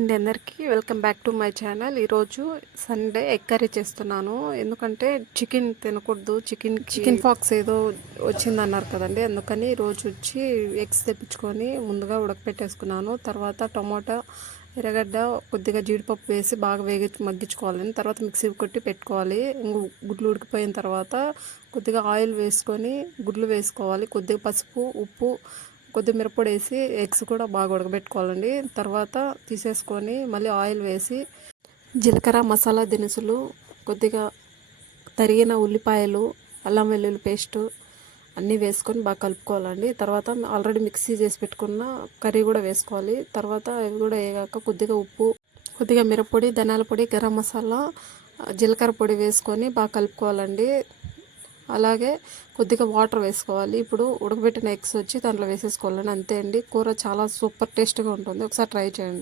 అండి అందరికీ welcome back to my channel. ఈరోజు సండే ఎగ్ కర్రీ చేస్తున్నాను. ఎందుకంటే చికెన్ తినకూడదు, చికెన్ ఫాక్స్ ఏదో వచ్చిందన్నారు కదండి. అందుకని ఈరోజు వచ్చి ఎగ్స్ తెప్పించుకొని ముందుగా ఉడకపెట్టేసుకున్నాను. తర్వాత టమాటా, ఎర్రగడ్డ, కొద్దిగా జీడిపప్పు వేసి బాగా మగ్గించుకోవాలని, తర్వాత మిక్సీ కొట్టి పెట్టుకోవాలి. గుడ్లు ఉడికిపోయిన తర్వాత కొద్దిగా ఆయిల్ వేసుకొని గుడ్లు వేసుకోవాలి. కొద్దిగా పసుపు, ఉప్పు, కొద్దిగా మిరప్పొడి వేసి ఎగ్స్ కూడా బాగా ఉడకబెట్టుకోవాలండి. తర్వాత తీసేసుకొని మళ్ళీ ఆయిల్ వేసి జీలకర్ర, మసాలా దినుసులు, కొద్దిగా తరిగిన ఉల్లిపాయలు, అల్లం వెల్లుల్లి పేస్టు అన్నీ వేసుకొని బాగా కలుపుకోవాలండి. తర్వాత ఆల్రెడీ మిక్సీ చేసి పెట్టుకున్న కర్రీ కూడా వేసుకోవాలి. తర్వాత అవి కూడా వేగాక కొద్దిగా ఉప్పు, కొద్దిగా మిరప్పొడి, ధనియాల పొడి, గరం మసాలా, జీలకర్ర పొడి వేసుకొని బాగా కలుపుకోవాలండి. అలాగే కొద్దిగా వాటర్ వేసుకోవాలి. ఇప్పుడు ఉడకబెట్టిన ఎగ్స్ వచ్చి దాంట్లో వేసేసుకోవాలండి. అంతే అండి, కూర చాలా సూపర్ టేస్ట్గా ఉంటుంది. ఒకసారి ట్రై చేయండి.